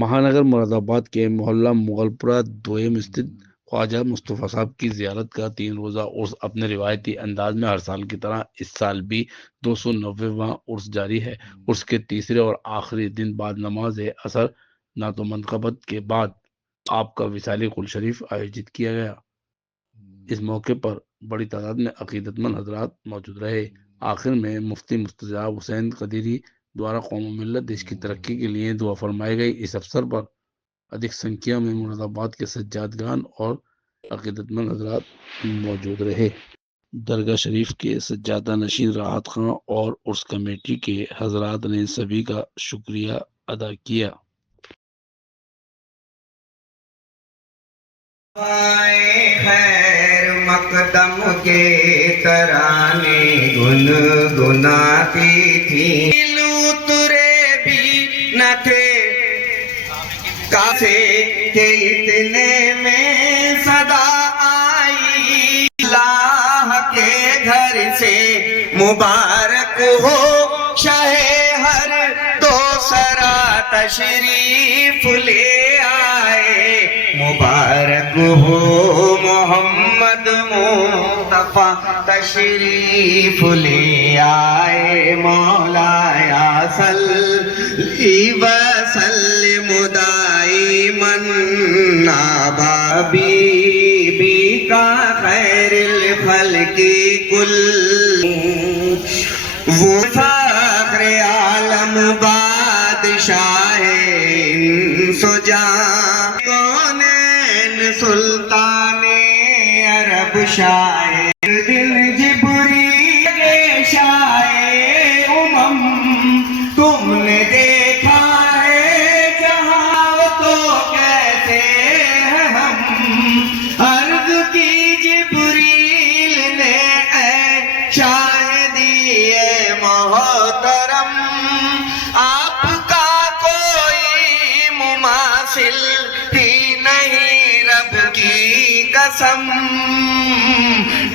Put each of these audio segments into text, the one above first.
مہانگر مراد آباد کے محلہ مغلپورہ دوئم استھت خواجہ مصطفیٰ صاحب کی زیارت کا 3 روزہ عرس اپنے روایتی انداز میں ہر سال کی طرح اس سال بھی 290واں عرس جاری ہے۔ عرس کے تیسرے اور آخری دن بعد نماز عصر نعت و منقبت کے بعد آپ کا وصالی قل شریف آیوجت کیا گیا۔ اس موقع پر بڑی تعداد میں عقیدت مند حضرات موجود رہے۔ آخر میں مفتی مستجاب حسین قدیری دوارا قوم و ملت دیش کی ترقی کے لیے دعا فرمائی گئی۔ اس افسر پر ادھک سنکھیا میں مراد آباد کے سجادگان اور عقیدت مند حضرات موجود رہے۔ درگاہ شریف کے سجادہ نشین راحت خان اور عرس کمیٹی کے حضرات نے سبھی کا شکریہ ادا کیا۔ خیر مقدم کے ترانے گنگناتی تھی، لوترے بھی نہ تھے کاسے کہ اتنے میں صدا آئی، اللہ کے گھر سے مبارک ہو شاہ ہر دوسرا تشریف لے آئے، مبارک ہو محمد مصطفیٰ تشریف لے آئے، مولایا صلی وسلم دائماً حبیبی کا خیر الخلق کل، وہ فخر عالم بادشاہ انس و جاں، کونین سلطان عرب شاہ، دل جبریل کے شاہ امم، تم نے دیکھا ہے جہاں تو کیسے ہیں ہم، عرض کی جبریل نے اے شاہدی محترم، آپ کا کوئی مماثل ہی نہیں رب کی قسم،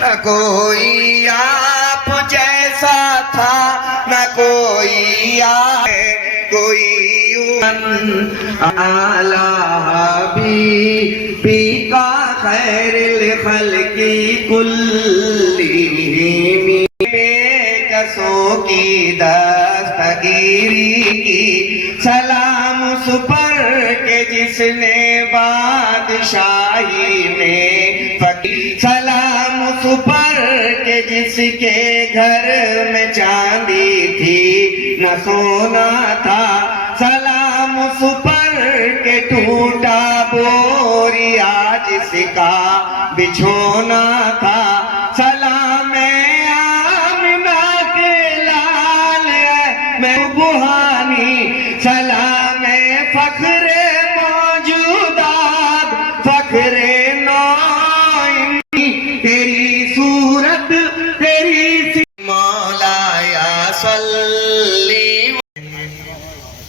نہ کوئی آپ جیسا تھا نہ کوئی کوئی اعلیٰ حبیبی کا خیر الخلق کلہم، بے کسوں کی دستگیری کی، سلام اس پر کہ جس نے بادشاہی میں فقیر، سلام اس پر کہ جس کے گھر میں چاندی تھی نہ سونا تھا، سلام اس پر کہ ٹوٹا بوریا جس کا بچھونا تھا، سلام آمنہ کے لال میں بہانی، سلام فخر موجودات، فخر نوعی، تیری صورت تیری مولایا صلی۔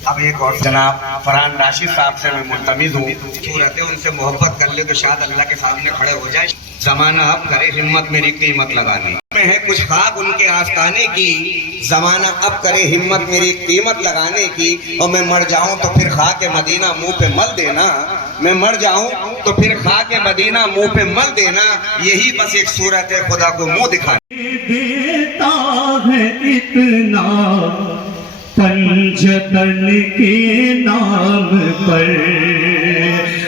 اب ایک اور جناب فرحان راشد صاحب سے میں ملتمس ہوں، صورت ہے ان سے محبت کر لے تو شاید اللہ کے سامنے کھڑے ہو جائے۔ زمانہ اب کرے ہمت میری قیمت لگانے میں ہے کچھ خاک ان کے آستانے کی، زمانہ اب کرے ہمت میری قیمت لگانے کی، اور میں مر جاؤں تو پھر خاک مدینہ منہ پہ مل دینا، میں مر جاؤں تو پھر خاک مدینہ منہ پہ مل دینا، یہی بس ایک صورت ہے خدا کو منہ دکھانے دیتا ہے اتنا پنجتن کے نام پر،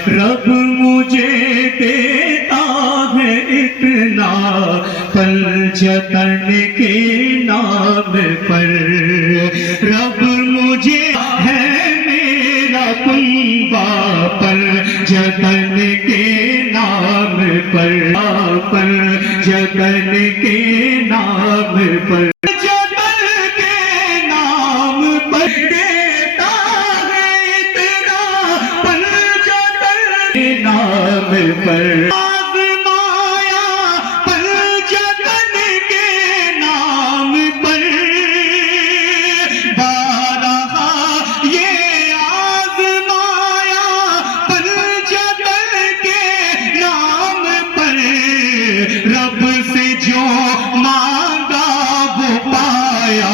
رب مجھے دیتا ہے اتنا پنجتن کے نام پر، رب مجھے ہے میرا کنبہ پنجتن کے نام پر، جتن کے نام پر، نام پر آزمایا پنجتن کے نام پر، بارہا یہ آزمایا پنجتن کے نام پر، رب سے جو مانگا وہ پایا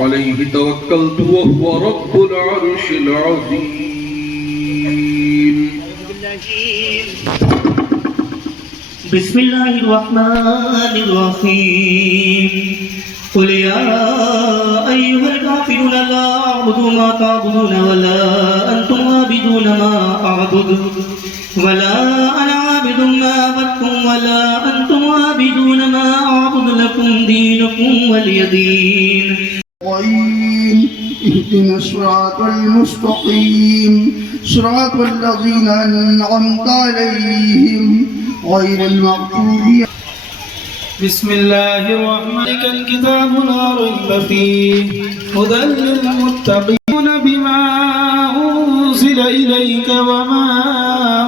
عليه توكلت وهو رب العرش العظيم. بسم الله الرحمن الرحيم. قل يا أيها الكافرون لا أعبد ما تعبدون ولا أنتم عابدون ما أعبد ولا أنا عابد ما عبدتم ولا أنتم عابدون ما أعبد لكم دينكم ولي دين. اهدنا الصراط المستقيم صراط الذين أنعمت عليهم غير المغضوب. بسم الله الرحمن الرحيم. الكتاب لا ريب فيه هدى للمتقين بما أنزل إليك وما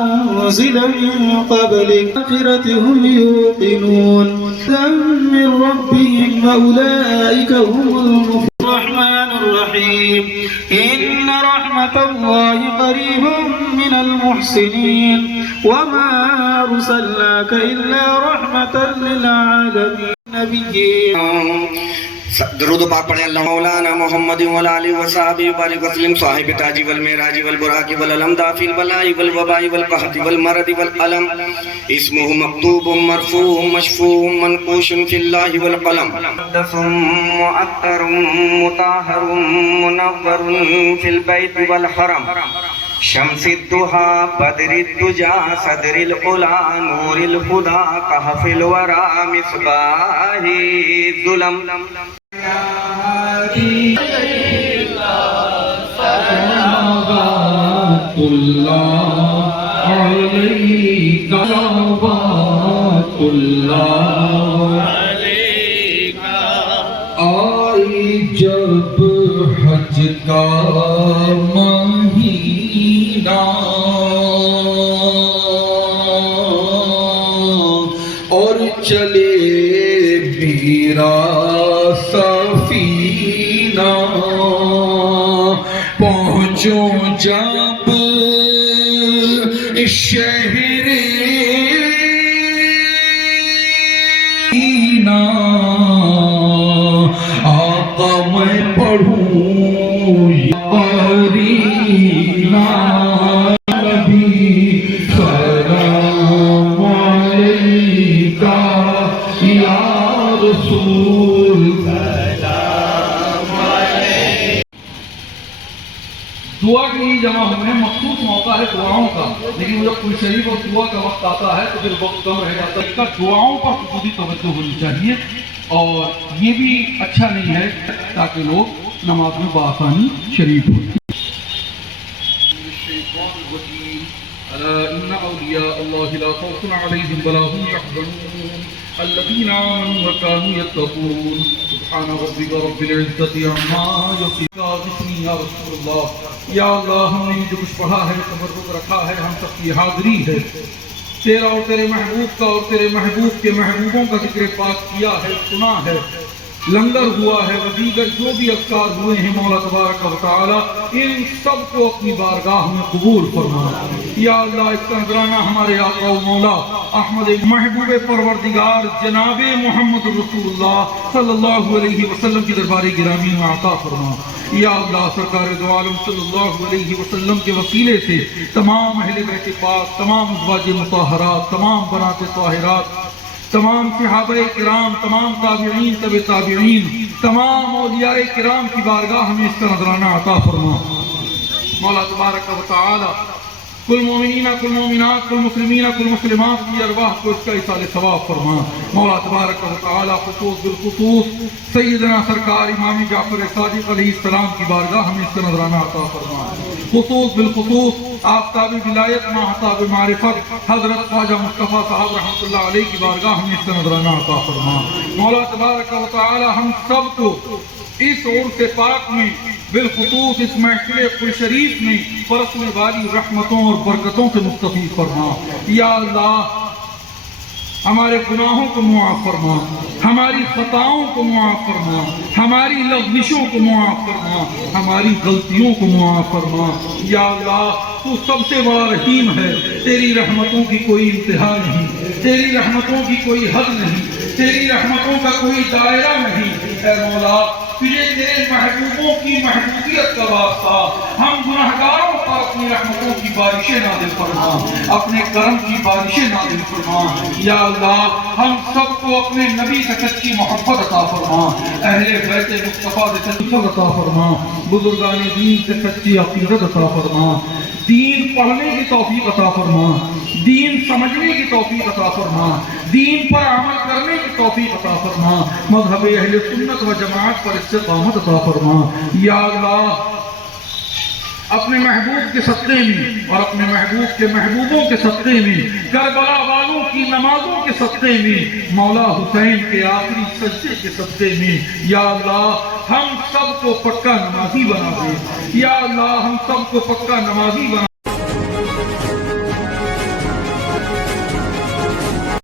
أنزل من قبلك آخرة هم يوقنون من ربهم وأولئك هم المفلحون. الرحمن الرحيم. إن رحمة الله قريب من المحسنين وما أرسلناك إلا رحمة للعالمين. نبيين درود و پاک پڑھیں اللہ مولانا محمد وعلی آلہ وصحبہ وبارک وسلم صاحب تاج والمعراج والبراق والعلم دافع البلاء والوباء والقحط والمرض والألم اسمه مكتوب مرفوع مشفوع منقوش في الله والقلم مقدس مؤثر مطهر منور في البيت والحرم شمس الضحى بدر الدجى صدر العلا نور الهدى كهف الورى مصباح الظلم. صلوات الله عليك صلوات الله عليك. آئی جب حج کا مہینہ اور چلے میرا سفینہ پہنچوں جب شہر مدینہ آقا میں پڑھوں قرینا نبی سلام علیکہ یا رسول سلام علیکہ. دعا کے لیے جمع ہوئے ہیں. مخصوص موقع ہے دعاؤں کا، لیکن جب کوئی شریف اور دعا کا وقت آتا ہے تو پھر وقت کم رہ جاتا ہے. اس کا دعاؤں پر خصوصی توجہ ہونی چاہیے اور یہ بھی اچھا نہیں ہے تاکہ لوگ نماز میں بآسانی شریف ہوں. ألا إن أولياء الله لا خوف عليهم ولا هم يحزنون الذين آمنوا وكانوا يتقون سبحان ربك رب العزة عما يصفون. بسم يا رسول الله. یا اللہ ہم نے جو کچھ پڑھا ہے تبرک رکھا ہے ہم سب کی حاضری ہے تیرا اور تیرے محبوب کا اور تیرے محبوب کے محبوبوں کا ذکر پاک کیا ہے سنا ہے لنگر ہوا ہے وزیگر جو بھی اذکار ہوئے ہیں مولا تبارک و تعالی ان سب کو اپنی بارگاہ میں قبول فرما. یا اللہ اس کا نذرانہ ہمارے آقا و مولا احمد محبوب پروردگار جناب محمد رسول اللہ صلی اللہ علیہ وسلم کی دربار گرامی میں عطا فرما. یا اللہ سرکار دو عالم صلی اللہ علیہ وسلم کے وسیلے سے تمام اہل بیت پاک تمام ازواج مطہرات تمام بنات طاہرات تمام صحابہ کرام تمام تابعین تبع تابعین تمام اولیاء کرام کی بارگاہ میں اس کا نذرانہ عطا فرما. مولا تبارک و تعالی کل مومنین کل مومنات کل مسلمین کل مسلمات کی ارواح کو اس کا ایصال ثواب فرما. مولا تبارک و تعالی خصوص بالخصوص سیدنا سرکار امام جعفر صادق علیہ السلام کی بارگاہ میں اس کا نذرانہ عطا فرما. خصوص بالخصوص آفتاب ولایت ماہتاب معرفت حضرت خواجہ مصطفیٰ صاحب رحمۃ اللہ علیہ کی بارگاہ میں اس کا نذرانہ عطا فرما. مولا تبارک و تعالی ہم سب کو اس عرس پاک میں بالخصوص اس محفل قرآن شریف میں برسنے والی رحمتوں اور برکتوں سے مستفید فرما. یا اللہ ہمارے گناہوں کو معاف فرما ہماری خطاؤں کو معاف فرما ہماری لغزشوں کو معاف فرما ہماری غلطیوں کو معاف فرما. یا اللہ تو سب سے بڑا رحیم ہے تیری رحمتوں کی کوئی انتہا نہیں تیری رحمتوں کی کوئی حد نہیں تیری رحمتوں کا کوئی دائرہ نہیں. اے مولا تجھے تیرے محبوبوں کی محبوبیت کا واسطہ ہم گناہگاروں پر اپنی رحمتوں کی بارشیں نازل فرما، اپنے کرم کی بارشیں نازل فرما۔ یا اللہ ہم سب کو اپنے نبی سے سچی محبت عطا فرما، اہل بیت مصطفیٰ سے سچی محبت عطا فرما، بزرگان دین سے سچی عقیدت عطا فرما، دین پڑھنے کی توفیق عطا فرما، دین سمجھنے کی توفیق عطا فرما، دین پر عمل کرنے کی توفیق عطا فرما، مذہب اہل سنت و جماعت پر استقامت عطا فرما۔ یا اللہ اپنے محبوب کے صدقے میں اور اپنے محبوب کے محبوبوں کے صدقے میں، کربلا والوں کی نمازوں کے صدقے میں، مولا حسین کے آخری سجدے کے صدقے میں، یا اللہ ہم سب کو پکا نمازی بنا دے، یا اللہ ہم سب کو پکا نمازی بنا